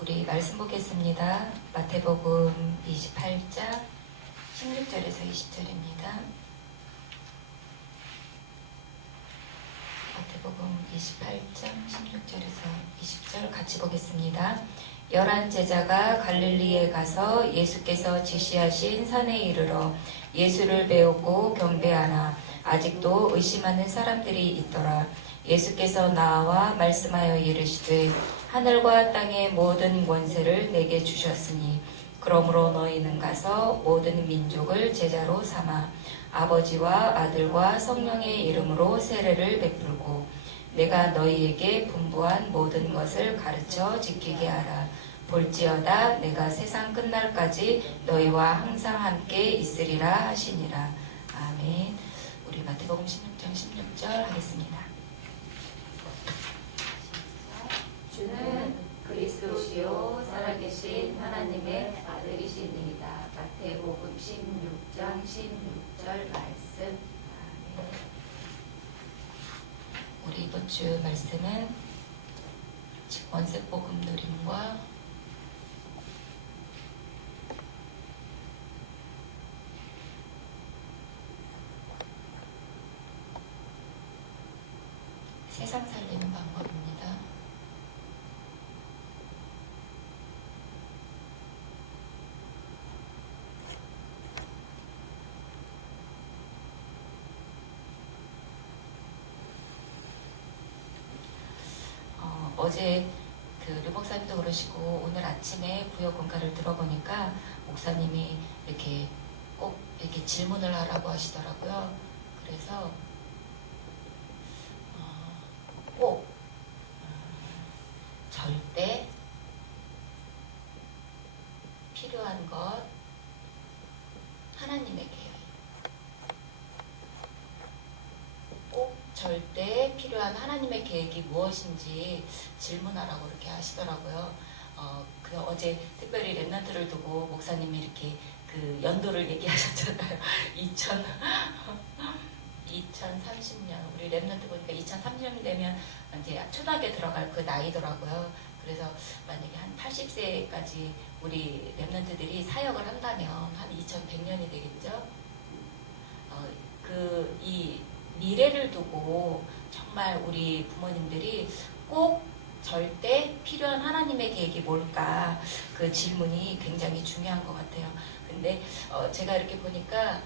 우리 말씀 보겠습니다. 마태복음 28장 16절에서 20절입니다. 마태복음 28장 16절에서 20절 같이 보겠습니다. 11 제자가 갈릴리에 가서 예수께서 지시하신 산에 이르러 예수를 배우고 경배하나 아직도 의심하는 사람들이 있더라. 예수께서 나와 말씀하여 이르시되 하늘과 땅의 모든 권세를 내게 주셨으니 그러므로 너희는 가서 모든 민족을 제자로 삼아 아버지와 아들과 성령의 이름으로 세례를 베풀고 내가 너희에게 분부한 모든 것을 가르쳐 지키게 하라. 볼지어다 내가 세상 끝날까지 너희와 항상 함께 있으리라 하시니라. 아멘. 우리 마태복음 16장 16절 하겠습니다. 주는 그리스도시요 살아계신 하나님의 아들이시니이다. 마태복음 16장 16절 말씀. 아멘. 우리 이번 주 말씀은 원색복음 누림과 세상 살리는 방법입니다. 어제 류 목사님도 그러시고 오늘 아침에 구역 공가를 들어보니까 목사님이 이렇게 꼭 이렇게 질문을 하라고 하시더라고요. 그래서 꼭 절대 필요한 것 하나님의 계획, 꼭 절대 필요한 하나님의 계획이 무엇인지 질문하라고 이렇게 하시더라고요. 어제 특별히 랩런트를 두고 목사님이 이렇게 그 연도를 얘기하셨잖아요. 2030년 우리 랩런트 보니까 2030년 되면 이제 초등학교 들어갈 그 나이더라고요. 그래서 만약에 한 80세까지 우리 랩런트들이 사역을 한다면 한 2100년이 되겠죠. 이 미래를 두고 정말 우리 부모님들이 꼭 절대 필요한 하나님의 계획이 뭘까, 그 질문이 굉장히 중요한 것 같아요. 근데 제가 이렇게 보니까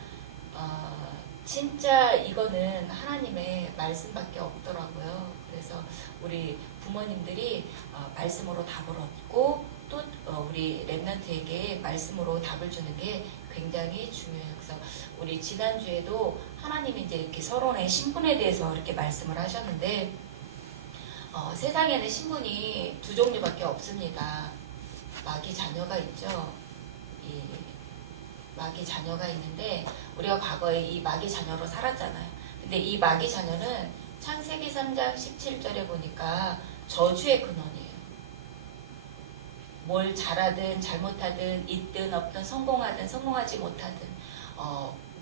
진짜 이거는 하나님의 말씀밖에 없더라고요. 그래서 우리 부모님들이 말씀으로 답을 얻고 또 우리 랩런트에게 말씀으로 답을 주는 게 굉장히 중요해요. 그래서 우리 지난주에도 하나님이 이제 이렇게 서론의 신분에 대해서 이렇게 말씀을 하셨는데 세상에는 신분이 두 종류밖에 없습니다. 마귀 자녀가 있죠. 이 마귀 자녀가 있는데 우리가 과거에 이 마귀 자녀로 살았잖아요. 근데 이 마귀 자녀는 창세기 3장 17절에 보니까 저주의 근원이에요. 뭘 잘하든 잘못하든 있든 없든 성공하든 성공하지 못하든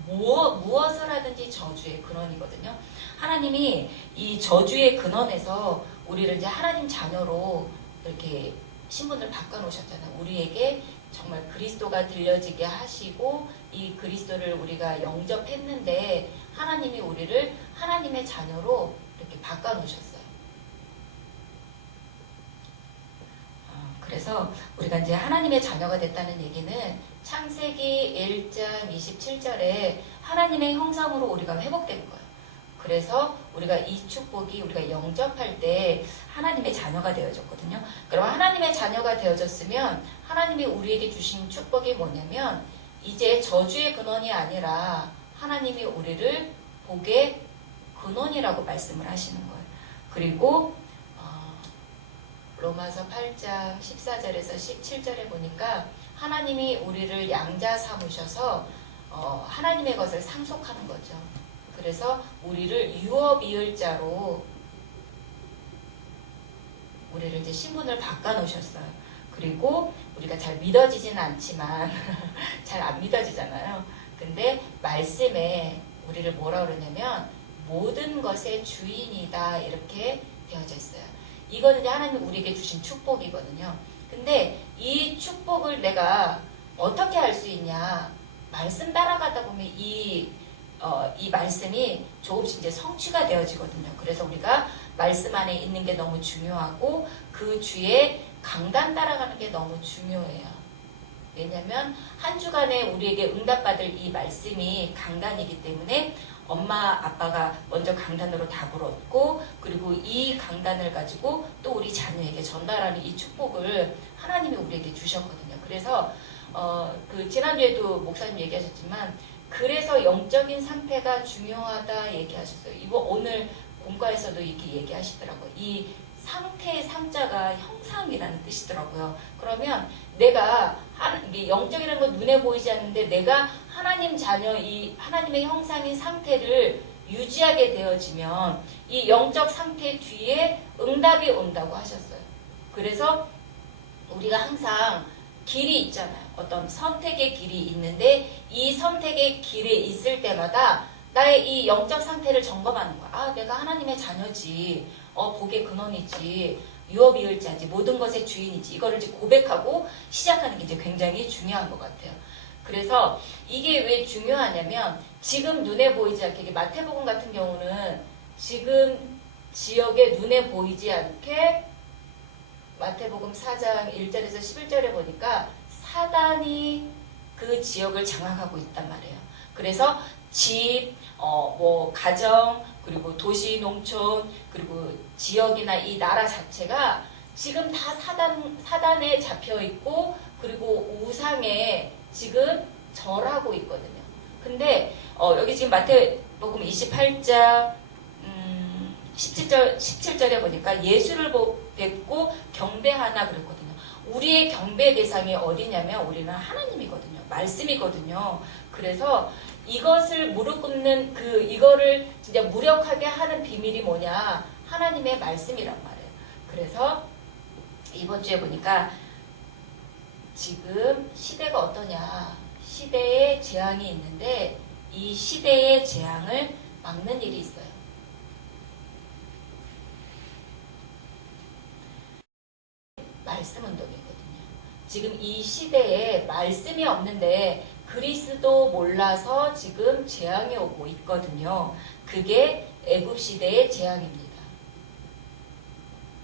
무엇을 하든지 저주의 근원이거든요. 하나님이 이 저주의 근원에서 우리를 이제 하나님 자녀로 이렇게 신분을 바꿔놓으셨잖아요. 우리에게 정말 그리스도가 들려지게 하시고 이 그리스도를 우리가 영접했는데 하나님이 우리를 하나님의 자녀로 이렇게 바꿔놓으셨어요. 그래서 우리가 이제 하나님의 자녀가 됐다는 얘기는 창세기 1장 27절에 하나님의 형상으로 우리가 회복된 거예요. 그래서 우리가 이 축복이 우리가 영접할 때 하나님의 자녀가 되어졌거든요. 그럼 하나님의 자녀가 되어졌으면 하나님이 우리에게 주신 축복이 뭐냐면 이제 저주의 근원이 아니라 하나님이 우리를 복의 근원이라고 말씀을 하시는 거예요. 그리고 로마서 8장 14절에서 17절에 보니까 하나님이 우리를 양자 삼으셔서 하나님의 것을 상속하는 거죠. 그래서 우리를 유업이을자로 우리를 이제 신분을 바꿔놓으셨어요. 그리고 우리가 잘 믿어지진 않지만 잘 안 믿어지잖아요. 근데 말씀에 우리를 뭐라 그러냐면 모든 것의 주인이다 이렇게 되어져 있어요. 이거는 이제 하나님이 우리에게 주신 축복이거든요. 근데 이 축복을 내가 어떻게 할 수 있냐? 말씀 따라가다 보면 이 말씀이 조금씩 이제 성취가 되어지거든요. 그래서 우리가 말씀 안에 있는 게 너무 중요하고 그 주에 강단 따라가는 게 너무 중요해요. 왜냐하면 한 주간에 우리에게 응답받을 이 말씀이 강단이기 때문에 엄마 아빠가 먼저 강단으로 답을 얻고 그리고 이 강단을 가지고 또 우리 자녀에게 전달하는 이 축복을 하나님이 우리에게 주셨거든요. 그래서 그 지난주에도 목사님 얘기하셨지만 그래서 영적인 상태가 중요하다 얘기하셨어요. 이거 오늘 본과에서도 이렇게 얘기하시더라고요. 이 상태의 상자가 형상이라는 뜻이더라고요. 그러면 내가 이게 영적이라는 건 눈에 보이지 않는데 내가 하나님 자녀 이 하나님의 형상인 상태를 유지하게 되어지면 이 영적 상태 뒤에 응답이 온다고 하셨어요. 그래서 우리가 항상 길이 있잖아요. 어떤 선택의 길이 있는데 이 선택의 길에 있을 때마다 나의 이 영적 상태를 점검하는 거야. 아, 내가 하나님의 자녀지. 복의 근원이지. 유업이을자지. 모든 것의 주인이지. 이거를 이제 고백하고 시작하는 게 이제 굉장히 중요한 것 같아요. 그래서 이게 왜 중요하냐면 지금 눈에 보이지 않게 마태복음 같은 경우는 지금 지역에 눈에 보이지 않게 마태복음 4장 1절에서 11절에 보니까 사단이 그 지역을 장악하고 있단 말이에요. 그래서 집, 가정, 그리고 도시, 농촌, 그리고 지역이나 이 나라 자체가 지금 다 사단에 잡혀 있고 그리고 우상에 지금 절하고 있거든요. 근데 여기 지금 마태복음 28장 17절에 보니까 예수를 뵙고 경배하나 그랬거든요. 우리의 경배 대상이 어디냐면 우리는 하나님이거든요. 말씀이거든요. 그래서 이것을 무릎 꿇는 이거를 진짜 무력하게 하는 비밀이 뭐냐? 하나님의 말씀이란 말이에요. 그래서 이번 주에 보니까 지금 시대가 어떠냐? 시대에 재앙이 있는데 이 시대의 재앙을 막는 일이 있어요. 말씀 운동이거든요. 지금 이 시대에 말씀이 없는데 그리스도 몰라서 지금 재앙이 오고 있거든요. 그게 애굽시대의 재앙입니다.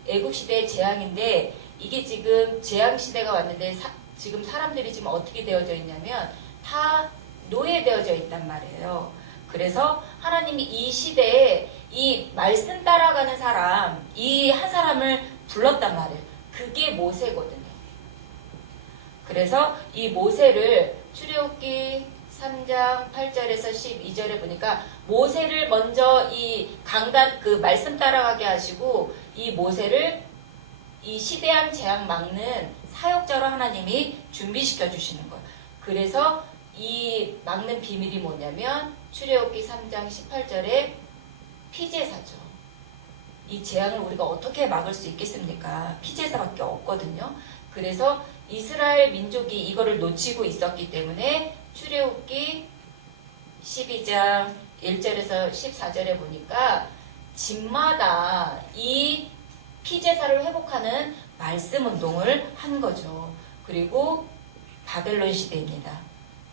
애굽시대의 재앙인데 이게 지금 재앙시대가 왔는데 지금 사람들이 지금 어떻게 되어져 있냐면 다 노예되어져 있단 말이에요. 그래서 하나님이 이 시대에 이 말씀 따라가는 사람, 이 한 사람을 불렀단 말이에요. 그게 모세거든요. 그래서 이 모세를 출애굽기 3장 8절에서 12절에 보니까 모세를 먼저 이 강단 말씀 따라가게 하시고 이 모세를 이 시대한 재앙 막는 사역자로 하나님이 준비시켜 주시는 거예요. 그래서 이 막는 비밀이 뭐냐면 출애굽기 3장 18절에 피제사죠. 이 재앙을 우리가 어떻게 막을 수 있겠습니까? 피제사밖에 없거든요. 그래서 이스라엘 민족이 이거를 놓치고 있었기 때문에 출애굽기 12장 1절에서 14절에 보니까 집마다 이 피제사를 회복하는 말씀 운동을 한 거죠. 그리고 바벨론 시대입니다.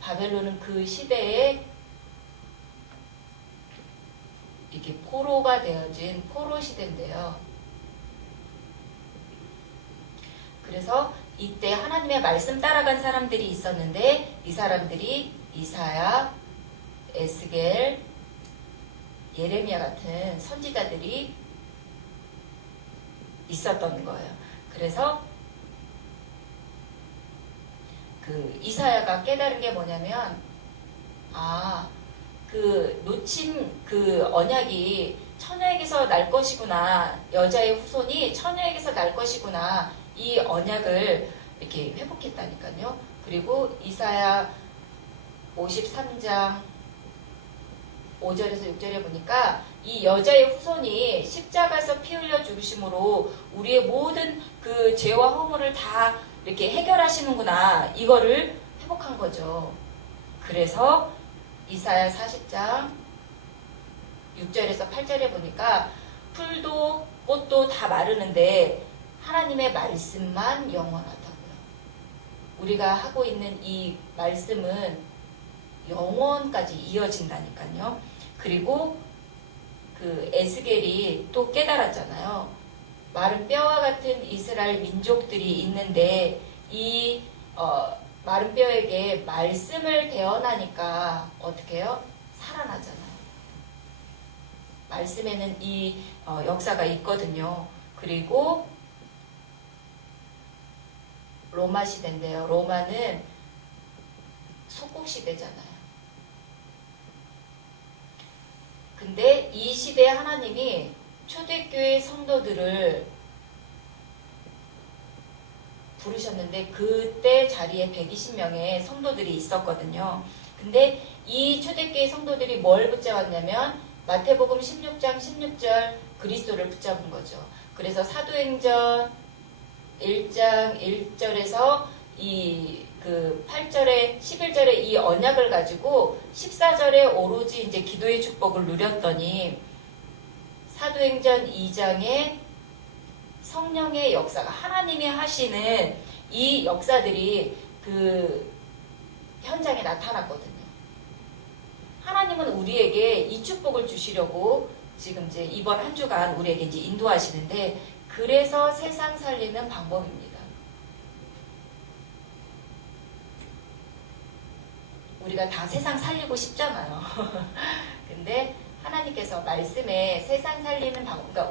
바벨론은 그 시대에 이게 포로가 되어진 포로 시대인데요. 그래서 이때 하나님의 말씀 따라간 사람들이 있었는데 이 사람들이 이사야, 에스겔, 예레미야 같은 선지자들이 있었던 거예요. 그래서 이사야가 깨달은 게 뭐냐면 놓친 언약이 처녀에게서 날 것이구나. 여자의 후손이 처녀에게서 날 것이구나. 이 언약을 이렇게 회복했다니까요. 그리고 이사야 53장 5절에서 6절에 보니까 이 여자의 후손이 십자가에서 피 흘려 죽으심으로 우리의 모든 죄와 허물을 다 이렇게 해결하시는구나. 이거를 회복한 거죠. 그래서 이사야 40장 6절에서 8절에 보니까 풀도 꽃도 다 마르는데 하나님의 말씀만 영원하다고요. 우리가 하고 있는 이 말씀은 영원까지 이어진다니까요. 그리고 그 에스겔이 또 깨달았잖아요. 마른 뼈와 같은 이스라엘 민족들이 있는데 이 마른 뼈에게 말씀을 대언하니까 어떻게 해요? 살아나잖아요. 말씀에는 이 역사가 있거든요. 그리고 로마 시대인데요. 로마는 속국 시대잖아요. 근데 이 시대에 하나님이 초대교회 성도들을 부르셨는데 그때 자리에 120명의 성도들이 있었거든요. 근데 이 초대교회 성도들이 뭘 붙잡았냐면 마태복음 16장 16절 그리스도를 붙잡은 거죠. 그래서 사도행전 1장 1절에서 그 8절에 11절에 이 언약을 가지고 14절에 오로지 이제 기도의 축복을 누렸더니 사도행전 2장에 성령의 역사가 하나님이 하시는 이 역사들이 그 현장에 나타났거든요. 하나님은 우리에게 이 축복을 주시려고 지금 이제 이번 한 주간 우리에게 이제 인도하시는데 그래서 세상 살리는 방법입니다. 우리가 다 세상 살리고 싶잖아요. 근데 하나님께서 말씀에 세상 살리는 방법, 그러니까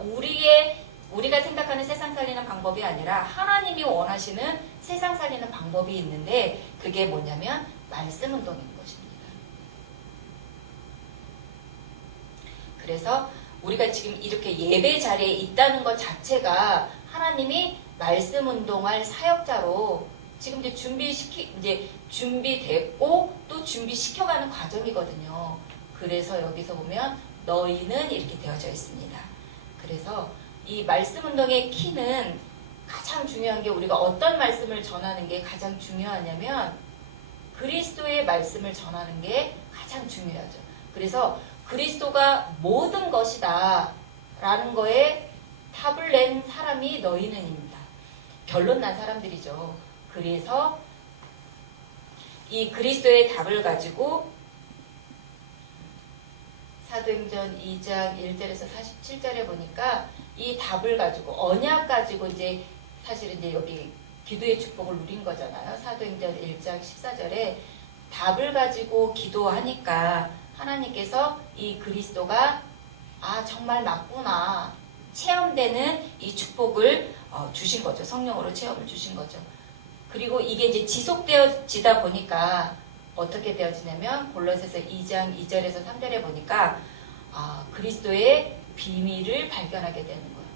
우리가 생각하는 세상 살리는 방법이 아니라 하나님이 원하시는 세상 살리는 방법이 있는데 그게 뭐냐면 말씀 운동인 것입니다. 그래서 우리가 지금 이렇게 예배 자리에 있다는 것 자체가 하나님이 말씀 운동할 사역자로 지금 이제 준비됐고 또 준비시켜가는 과정이거든요. 그래서 여기서 보면 너희는 이렇게 되어져 있습니다. 그래서 이 말씀 운동의 키는 가장 중요한 게 우리가 어떤 말씀을 전하는 게 가장 중요하냐면 그리스도의 말씀을 전하는 게 가장 중요하죠. 그래서 그리스도가 모든 것이다 라는 거에 답을 낸 사람이 너희는입니다. 결론 난 사람들이죠. 그래서 이 그리스도의 답을 가지고 사도행전 2장 1절에서 47절에 보니까 이 답을 가지고 언약 가지고 이제 사실은 이제 여기 기도의 축복을 누린 거잖아요. 사도행전 1장 14절에 답을 가지고 기도하니까 하나님께서 이 그리스도가 정말 맞구나 체험되는 이 축복을 주신 거죠. 성령으로 체험을 주신 거죠. 그리고 이게 이제 지속되어지다 보니까 어떻게 되어지냐면 골로새서 2장 2절에서 3절에 보니까 그리스도의 비밀을 발견하게 되는 거예요.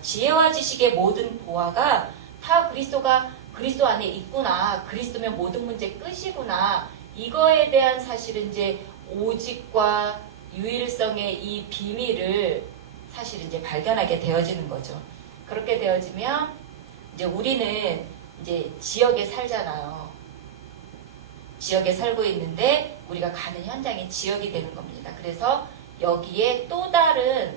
지혜와 지식의 모든 보화가 다 그리스도 안에 있구나. 그리스도면 모든 문제 끝이구나. 이거에 대한 사실은 이제 오직과 유일성의 이 비밀을 사실 이제 발견하게 되어지는 거죠. 그렇게 되어지면 이제 우리는 이제 지역에 살잖아요. 지역에 살고 있는데 우리가 가는 현장이 지역이 되는 겁니다. 그래서 여기에 또 다른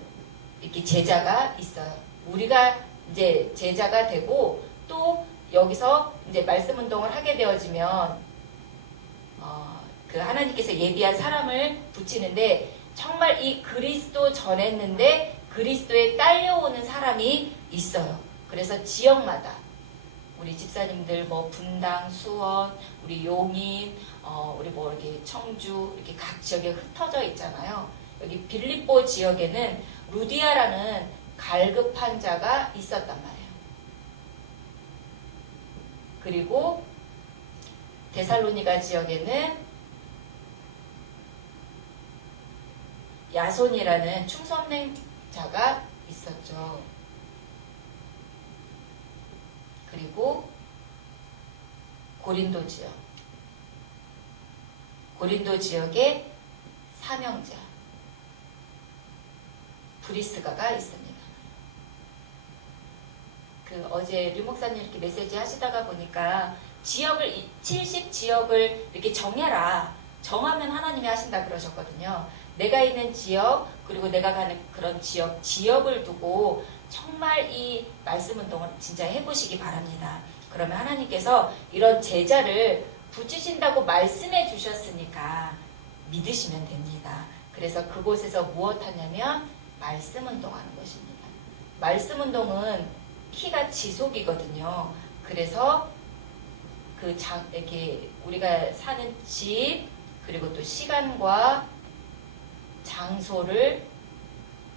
이렇게 제자가 있어요. 우리가 이제 제자가 되고 또 여기서 이제 말씀 운동을 하게 되어지면 그 하나님께서 예비한 사람을 붙이는데 정말 이 그리스도 전했는데 그리스도에 딸려오는 사람이 있어요. 그래서 지역마다 우리 집사님들 뭐 분당, 수원, 우리 용인, 우리 뭐 이렇게 청주 이렇게 각 지역에 흩어져 있잖아요. 여기 빌립보 지역에는 루디아라는 갈급한 자가 있었단 말이에요. 그리고 데살로니가 지역에는 야손이라는 충성된 자가 있었죠. 그리고 고린도 지역에 사명자 브리스가가 있습니다. 어제 류 목사님 이렇게 메시지 하시다가 보니까 70지역을 이렇게 정해라. 정하면 하나님이 하신다 그러셨거든요. 내가 있는 지역 그리고 내가 가는 그런 지역을 두고 정말 이 말씀 운동을 진짜 해보시기 바랍니다. 그러면 하나님께서 이런 제자를 붙이신다고 말씀해 주셨으니까 믿으시면 됩니다. 그래서 그곳에서 무엇 하냐면 말씀 운동하는 것입니다. 말씀 운동은 키가 지속이거든요. 그래서 이렇게 우리가 사는 집, 그리고 또 시간과 장소를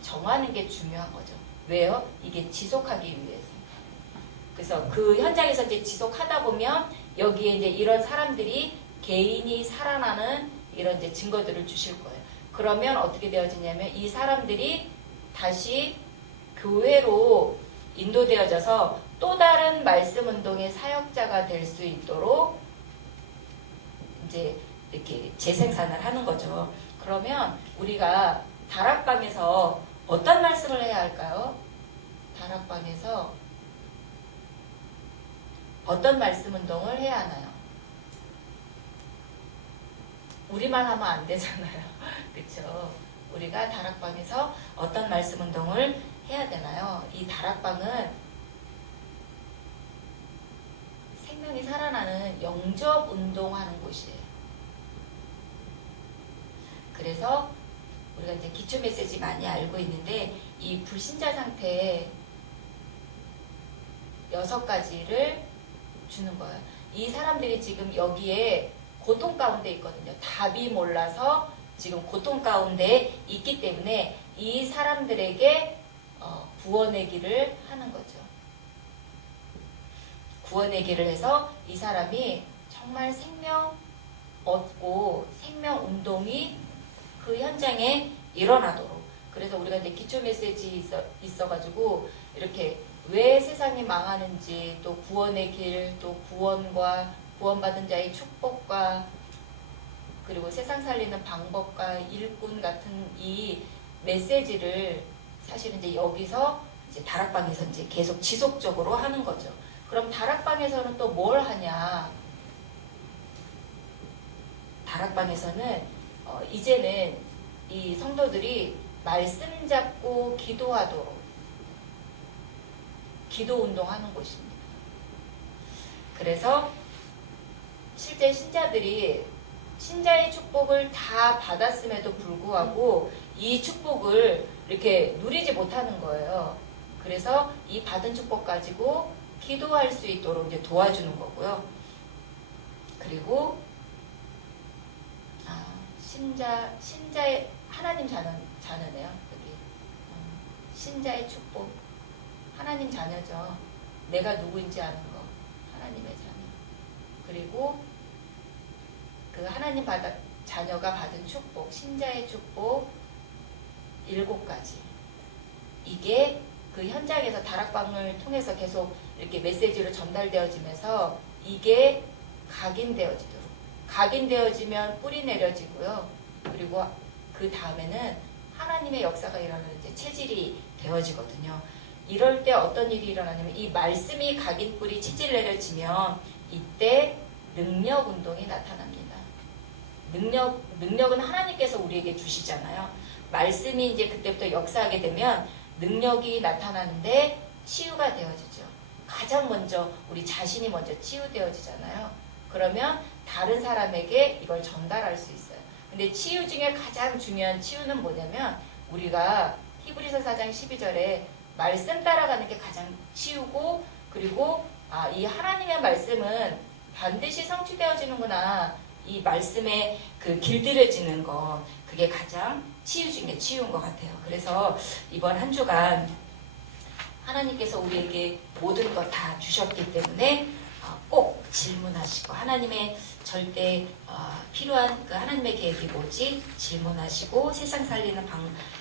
정하는 게 중요한 거죠. 왜요? 이게 지속하기 위해서. 그래서 그 현장에서 이제 지속하다 보면 여기에 이제 이런 사람들이 개인이 살아나는 이런 이제 증거들을 주실 거예요. 그러면 어떻게 되어지냐면 이 사람들이 다시 교회로 인도되어져서 또 다른 말씀 운동의 사역자가 될 수 있도록 이제 이렇게 재생산을 하는 거죠. 그러면 우리가 다락방에서 어떤 말씀을 해야 할까요? 다락방에서 어떤 말씀 운동을 해야 하나요? 우리만 하면 안 되잖아요. 그렇죠? 우리가 다락방에서 어떤 말씀 운동을 해야 되나요? 이 다락방은 생명이 살아나는 영접 운동하는 곳이에요. 그래서 우리가 이제 기초 메시지 많이 알고 있는데 이 불신자 상태에 6가지를 주는 거예요. 이 사람들이 지금 여기에 고통 가운데 있거든요. 답이 몰라서 지금 고통 가운데 있기 때문에 이 사람들에게 구원의 길을 하는 거죠. 구원의 길을 해서 이 사람이 정말 생명 얻고 생명 운동이 그 현장에 일어나도록. 그래서 우리가 이제 기초 메시지 있어가지고 이렇게 왜 세상이 망하는지, 또 구원의 길, 또 구원과 구원받은 자의 축복과 그리고 세상 살리는 방법과 일꾼 같은 이 메시지를 사실은 이제 여기서 이제 다락방에서 이제 계속 지속적으로 하는 거죠. 그럼 다락방에서는 또 뭘 하냐? 다락방에서는 이제는 이 성도들이 말씀 잡고 기도하도록 기도 운동하는 곳입니다. 그래서 실제 신자들이 신자의 축복을 다 받았음에도 불구하고 이 축복을 이렇게 누리지 못하는 거예요. 그래서 이 받은 축복 가지고 기도할 수 있도록 이제 도와주는 거고요. 그리고 신자의 하나님 자녀네요. 여기 신자의 축복, 하나님 자녀죠. 내가 누구인지 아는 거, 하나님의 자녀. 그리고 그 하나님 자녀가 받은 축복, 신자의 축복 7가지. 이게 그 현장에서 다락방을 통해서 계속 이렇게 메시지로 전달되어지면서 이게 각인되어지도록. 각인되어지면 뿌리 내려지고요. 그리고 그 다음에는 하나님의 역사가 일어나는 이제 체질이 되어지거든요. 이럴 때 어떤 일이 일어나냐면 이 말씀이 각인 뿌리 체질 내려지면 이때 능력 운동이 나타납니다. 능력은 하나님께서 우리에게 주시잖아요. 말씀이 이제 그때부터 역사하게 되면 능력이 나타나는데 치유가 되어지죠. 가장 먼저 우리 자신이 먼저 치유되어지잖아요. 그러면 다른 사람에게 이걸 전달할 수 있어요. 근데 치유 중에 가장 중요한 치유는 뭐냐면 우리가 히브리서 4장 12절에 말씀 따라가는 게 가장 치유고, 그리고 이 하나님의 말씀은 반드시 성취되어지는구나. 이 말씀에 그 길들여지는 거, 그게 가장 치유 중에 치유인 것 같아요. 그래서 이번 한 주간 하나님께서 우리에게 모든 것 다 주셨기 때문에 꼭 질문하시고 하나님의 절대 필요한 그 하나님의 계획이 뭐지? 질문하시고 세상 살리는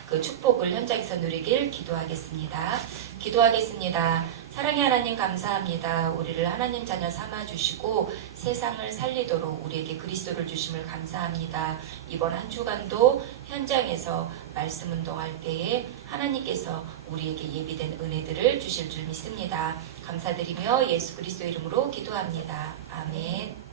그 축복을 현장에서 누리길 기도하겠습니다. 기도하겠습니다. 사랑의 하나님 감사합니다. 우리를 하나님 자녀 삼아주시고 세상을 살리도록 우리에게 그리스도를 주심을 감사합니다. 이번 한 주간도 현장에서 말씀 운동할 때에 하나님께서 우리에게 예비된 은혜들을 주실 줄 믿습니다. 감사드리며 예수 그리스도 이름으로 기도합니다. 아멘.